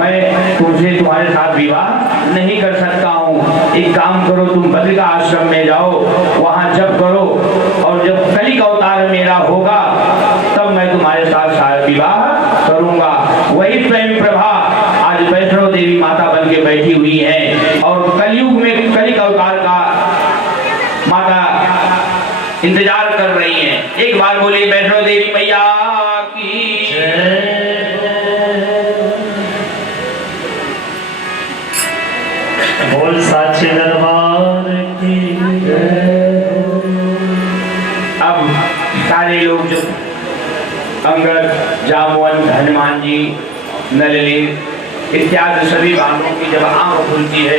मैं तुमसे तुम्हारे साथ विवाह नहीं कर सकता हूँ। एक काम करो, तुम बद्रिका आश्रम में जाओ, वहां जप करो और जब कलिक अवतार मेरा होगा तब मैं तुम्हारे साथ विवाह करूंगा। वही स्वयं प्रभा आज वैष्णो देवी माता बन के बैठी हुई है और कलयुग में कलिक अवतार का माता इंतजार कर रही है। एक बार बोले वैष्णो देवी मैया की बोल साचे दरबार की। अब सारे लोग जो अंगद, जामवंत, हनुमान जी, नलिनी इत्यादि सभी वानरों की जब आंख खुलती है,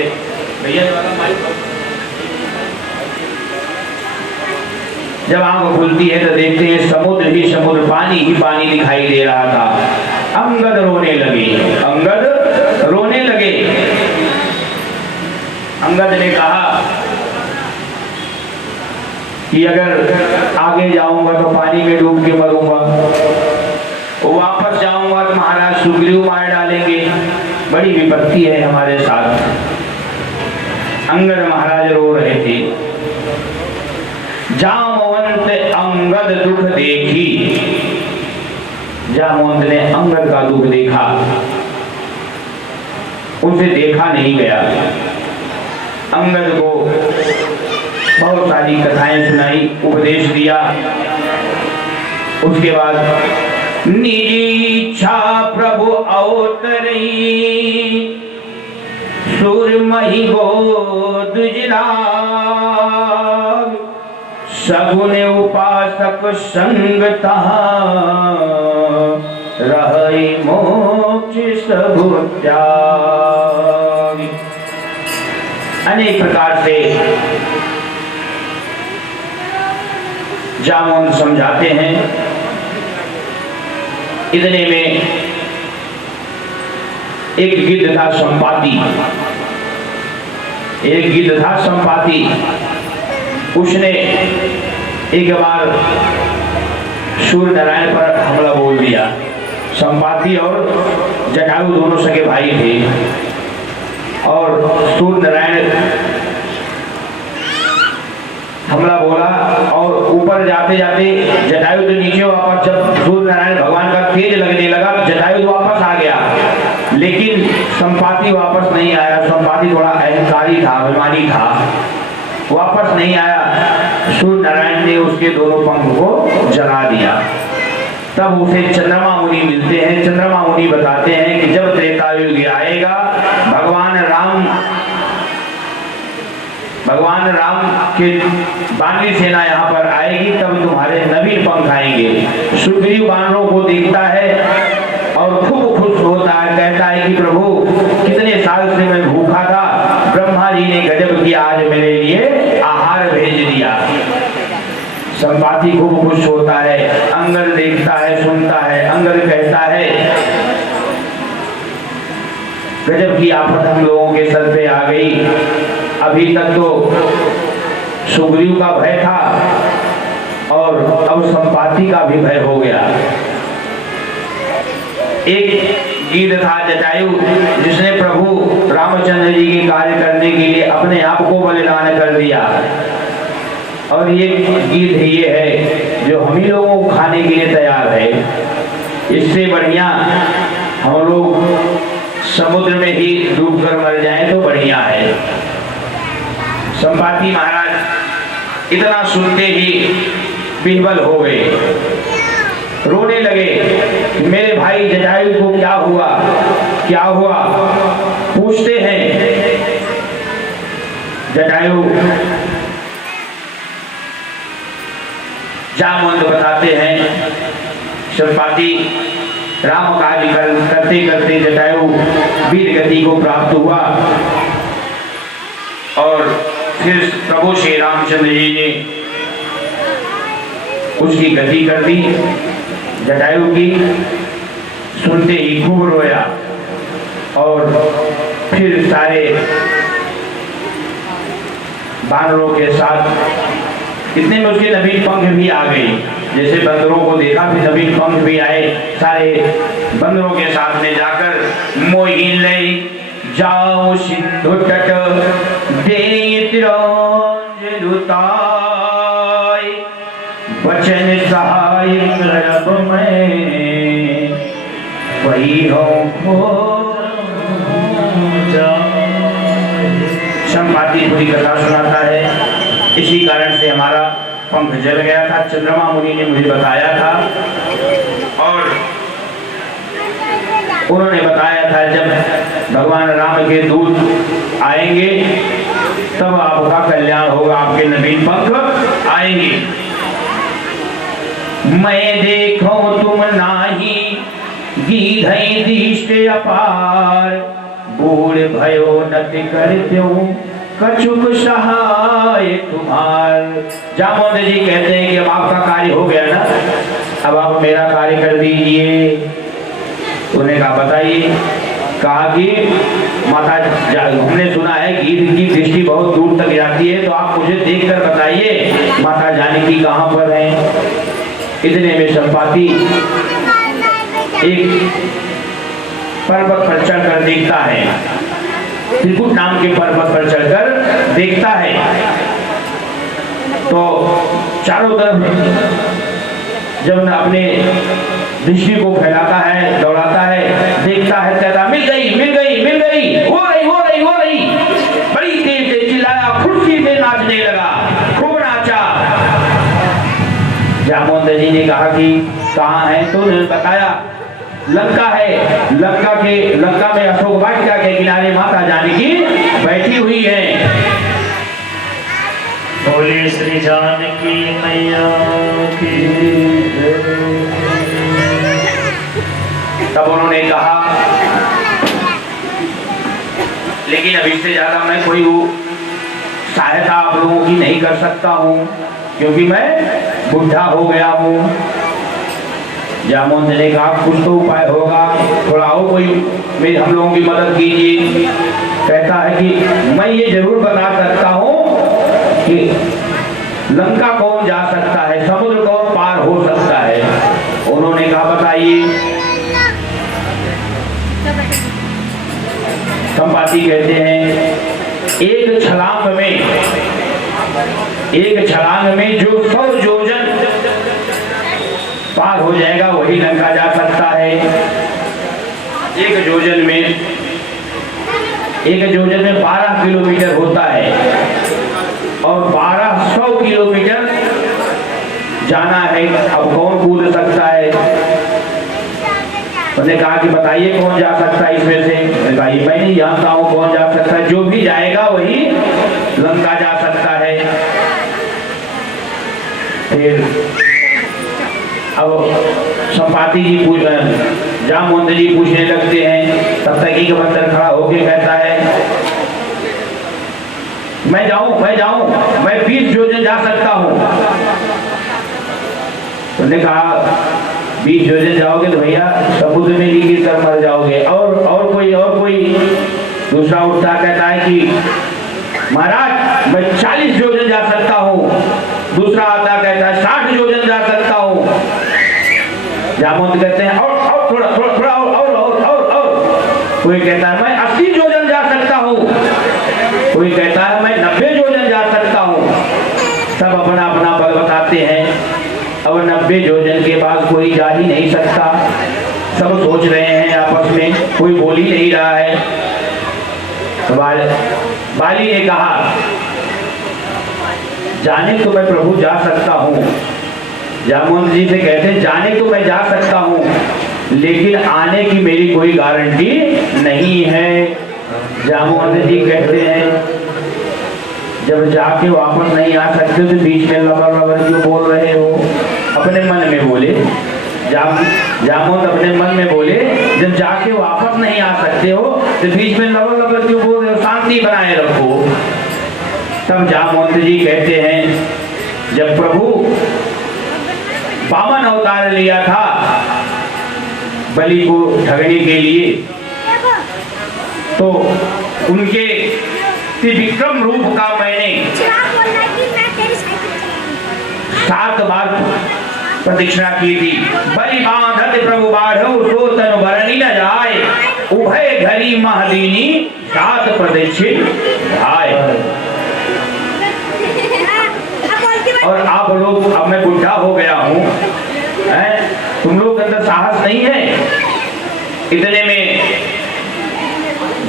भैया जब आंख खुलती है तो देखते हैं समुद्र ही समुद्र, पानी ही पानी दिखाई दे रहा था। अंगद रोने लगे, अंगद रोने लगे। अंगद ने कहा कि अगर आगे जाऊंगा तो पानी में डूब के मरूंगा, वापस जाऊंगा तो महाराज सुग्रीव मार डालेंगे, बड़ी विपत्ति है हमारे साथ। अंगद महाराज रो रहे थे। जामवंत अंगद दुख देखी, जामवंत ने अंगद का दुख देखा, उसे देखा नहीं गया। अंगद को बहुत सारी कथाएं सुनाई, उपदेश दिया। उसके बाद निजी इच्छा प्रभु अवतरी, सुरमही गोद जिलाग, सगुन उपासक संग तहाँ, रहि मोक्ष सबु त्याग। अनेक प्रकार से जामवंत समझाते हैं। इतने में एक गिद्ध था संपाति, एक गिद्ध था संपाति। उसने एक बार सूर्य नारायण पर हमला बोल दिया। संपाति और जटायु दोनों सगे भाई थे और सूर्य नारायण हमला बोला और ऊपर जाते जाते जटायु तो नीचे वापस, जब सूर्य नारायण भगवान का तेज लगने लगा जटायु तो वापस आ गया, लेकिन संपाति वापस नहीं आया। संपाति थोड़ा अहंकारी था, अभिमानी था, वापस नहीं आया। सूर्य नारायण ने उसके दोनों पंख को जला दिया। तब उसे चंद्रमा मुनि मिलते हैं। चंद्रमा मुनि बताते हैं कि जब त्रेता युग आएगा, भगवान राम के बानरी सेना यहाँ पर आएगी, तब तुम्हारे नवीन पंख आएंगे। सुग्रीव बानरों को देखता है और खूब खुश होता है, कहता है कि प्रभु कितने साल से मैं भूखा था, ब्रह्मा जी ने गजब किया, आज मेरे लिए आहार भेज दिया। संपाति खूब खुश होता है। अंगद देखता है, सुनता है। अंगद कहता है गजब की आफत हम लोगों के सर पे आ गई। अभी तक तो सुग्रीव का भय था और अब संपाति का भी भय हो गया। एक गिद्ध था जटायु, जिसने प्रभु रामचंद्र जी के कार्य करने के लिए अपने आप को बलिदान कर दिया। और ये गिद्ध ये है जो हम ही लोगों को खाने के लिए तैयार है। इससे बढ़िया हम लोग समुद्र में ही डूबकर मर जाएं तो बढ़िया है। संपाति महाराज इतना सुनते ही विह्वल हो गए, रोने लगे। मेरे भाई जटायु को क्या हुआ, क्या हुआ? पूछते हैं। जटायु जामवंत बताते हैं संपाति राम कार्य करते करते जटायु वीर गति को प्राप्त हुआ और फिर प्रभु श्री रामचंद्र जी ने उसकी गति कर दी। जटायु की सुनते ही खूब रोया और फिर सारे बानरों के साथ, इतने में उसके नवीन पंख भी आ गए। जैसे बंदरों को देखा फिर नवीन पंख भी आए। सारे बंदरों के साथ में जाकर मोहि ले जाओ सिंधु तट देय वचन सहाय करब मैं, वही हो संपाति पूरी कथा सुनाता है। इसी कारण से हमारा पंख जल गया था, चंद्रमा मुनि ने मुझे बताया था और उन्होंने बताया था जब भगवान राम के दूत आएंगे तब आपका कल्याण होगा, आपके नवीन पंख आएंगे। मैं देखो तुम नाही गीधई दिष्ट अपार, बूढ़ भयो नति कर द्यो कछुक सहाय तुम्हार। जामवंत जी कहते हैं कि अब आपका कार्य हो गया ना, अब आप मेरा कार्य कर दीजिए। उन्हें कहा बताइए। कहा कि माता हमने सुना है कि इनकी दृष्टि बहुत दूर तक जाती है, तो आप मुझे देखकर बताइए माता जानकी कहाँ पर है। इतने में संपाति एक पर्वत पर चढ़कर देखता है, त्रिकुट नाम के पर्वत पर चढ़कर देखता है, तो चारों तरफ जब अपने दृष्टि को फैलाता है, दौड़ाता है, देखता है, कहता मिल गई मिल गई मिल गई, हो रही हो रही हो रही, बड़ी तेज से चिल्लाया, खुशी से नाचने लगा, खूब नाचा। जामवंत जी ने कहा कि कहाँ है, तो उन्होंने बताया लंका है, लंका में अशोक वाटिका के किनारे माता जानकी बैठी हुई है। बोले श्री जानकी मैया की। तब उन्होंने कहा लेकिन अभी से ज्यादा मैं कोई सहायता आप लोगों की नहीं कर सकता हूँ, क्योंकि मैं बुढ़ा हो गया हूँ। जामवंत ने कहा कुछ तो उपाय होगा, थोड़ा और कोई हम लोगों की मदद कीजिए। कहता है कि मैं ये जरूर बता सकता हूँ कि लंका कौन जा सकता है, समुद्र कौन पार हो सकता है। उन्होंने कहा बताइए। संपाति कहते हैं एक छलांग में जो 100 योजन पार हो जाएगा वही लंका जा सकता है। एक योजन में 12 किलोमीटर होता है और 1200 किलोमीटर जाना है। अब कौन कूद सकता है? उसने कहा कि बताइए कौन जा सकता है इसमें से। मैंने कहा ये मैं नहीं जानता हूँ कौन जा सकता है, जो भी जाएगा वही लंका जा सकता है। फिर अब संपाति जी जामवंत जी पूछने लगते हैं, तब तक एक बंदर खड़ा होके कहता है मैं जाऊं मैं 20 योजन जा सकता हूं। उन्होंने कहा 20 योजन जाओगे तो भैया समुद्र में ही गिर कर मर जाओगे। और कोई दूसरा उठता कहता है कि महाराज मैं 40 योजन जा सकता हूं। दूसरा आता कहता है 60 योजन जा सकता हूं। जामवंत कहते हैं और थोड़ा और। कोई कहता है मैं 80 योजन जा सकता हूं। कोई कहता है मैं 90 योजन जा सकता हूं। सब अपना अपना बल बताते हैं। अब 90 योजन के बाद कोई जा ही नहीं सकता। सब सोच रहे हैं आपस में, कोई बोल ही नहीं रहा है। बाली ने कहा जाने तो मैं प्रभु जा सकता हूँ। जामवंत जी से कहते जाने तो मैं जा सकता हूँ, लेकिन आने की मेरी कोई गारंटी नहीं है। जामवंत जी कहते हैं जब जाके वापस नहीं आ सकते तो बीच में लबर क्यों बोल रहे हो? अपने मन में बोले जामवंत अपने मन में बोले जब जाके वापस नहीं आ सकते हो तो बीच में लबर क्यों बोल रहे हो? शांति बनाए रखो। तब जामवंत जी कहते हैं जब प्रभु वामन अवतार लिया था बलि को ठगने के लिए, तो उनके त्रिविक्रम रूप का मैंने 7 बार प्रदक्षिणा की थी। बलि बांधत प्रभु बाढ़ो सो तनु भरनी न जाए, उभय घरी महदीनी 7 प्रदक्षिण आए। और आप लोग, अब मैं बुढ़ा हो गया हूँ, तुम लोग के अंदर साहस नहीं है। इतने में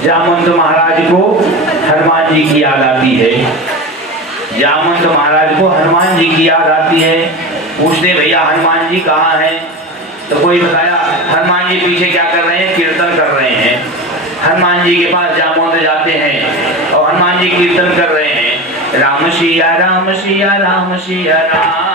जामवंत महाराज को हनुमान जी की याद आती है। जामवंत महाराज को हनुमान जी की याद आती है। पूछते भैया हनुमान जी कहाँ हैं? तो कोई बताया हनुमान जी पीछे क्या कर रहे हैं? कीर्तन कर रहे हैं। हनुमान जी के पास जामवंत जाते हैं और हनुमान जी कीर्तन कर रहे हैं, राम सिया राम सिया राम सिया राम।